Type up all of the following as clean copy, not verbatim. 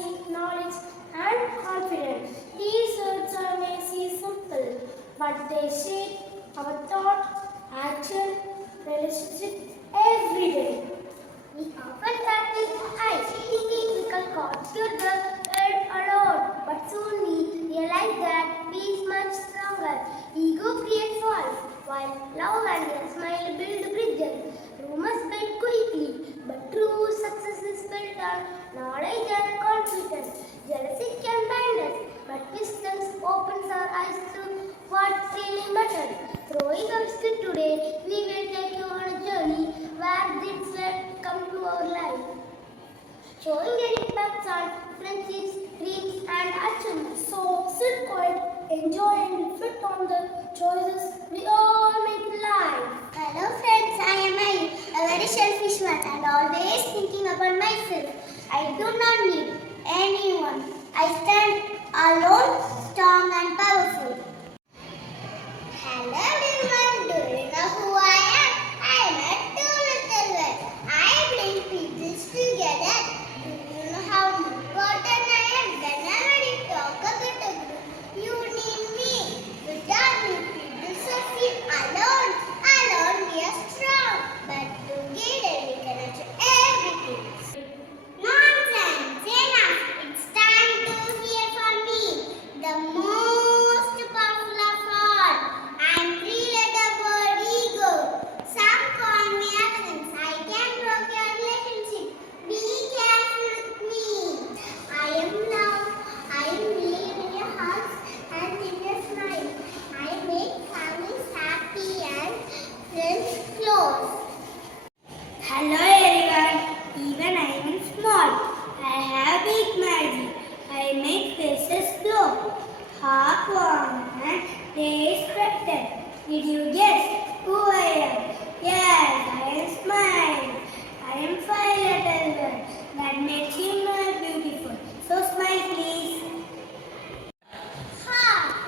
jealousy, knowledge, and confidence. These words may seem simple, but they shape our thought, action, relationship every day. We often start with eyes, thinking we can conquer the world alone, but soon we realize that we is much stronger. Ego creates walls, while love and a smile build bridges. Rumors spread quickly, but true success is built on knowledge and confidence. Jealousy can blind us, but wisdom opens our eyes to what really matters. Throwing our skill today, we will take you on a journey where this will come to our life, showing the impacts on friendships, dreams, and achievements. So sit quiet, enjoy, and reflect on the choices we all make in life. Hello friends, I am Ayu, a very selfish one and always thinking about myself. I do not need anyone. I stand alone, strong and powerful. Hello everyone, do you know who I am? I am a two little girl. I bring people together. Do you know how important I am? Whenever you talk about a group, you need me. Without me, people so feel alone. Alone we are strong, but together we can achieve everything. Nonsense! Enough! It's time to hear from me. The most powerful of all. I'm three-letter word ego. Some call me arrogance. I can broke your relationship. Be careful with me. I am love. I live in your hearts and in your smile. I make families happy and friends close. Hello everyone, even I am small. I have big magic. I make faces glow. Heart warm and they expected. Did you guess who I am? Yes, I am smile. I am 5 letter word. That makes you more beautiful. So smile please.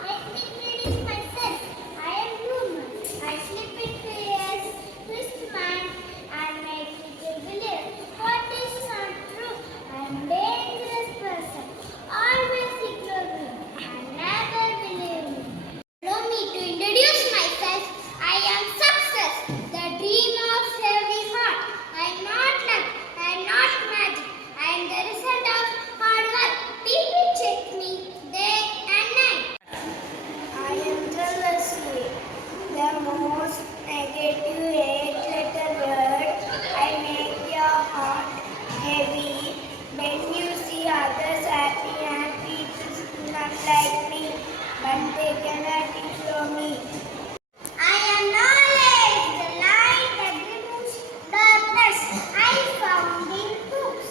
Let me introduce myself. I am human. I slip into ears, twist mind, and make people believe what is not true. I am a dangerous person. Always ignore me and never believe me. Allow me to introduce myself. I am success, the dream of every heart. I am not luck. I am not magic. I am the result of hard work. People check me day and night. I am jealousy, the most negative 8-letter word. I make your heart heavy when you see others happy and people not like me, but they cannot control me. I am knowledge, the light that removes darkness. I found in books,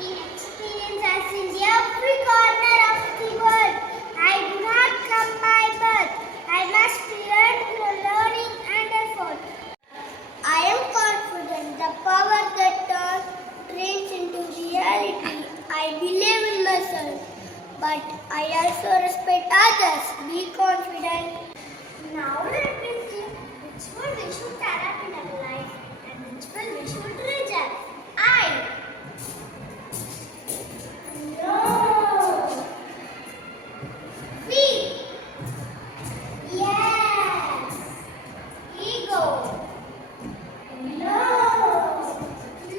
in experiences in every corner of the world. I do not come by birth. I must learn through learning and effort. I am confident, the power that turns dreams into reality. I believe in myself, but I also respect others. Be confident. Now let me see which one we should carry up in our life and which one we should reject. I. No. We. Yes. Ego. No.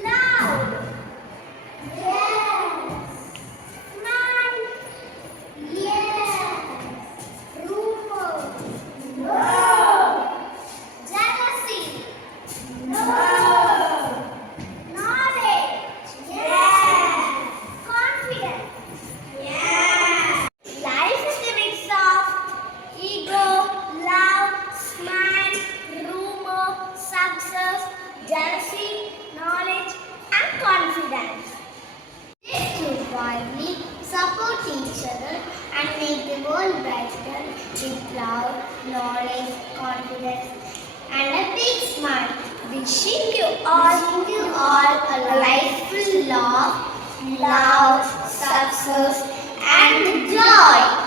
Loud. Yes. Smile. Yes. Rumor. No. Jealousy. No. Knowledge. Yes. Confidence. Yes. Life is a mix of ego, love, smile, rumor, success, jealousy, knowledge, and confidence. Let's choose wisely, support each other, and make the world brighter with love, knowledge, confidence, and a big smile. Wishing you all a life full of love, success, and joy.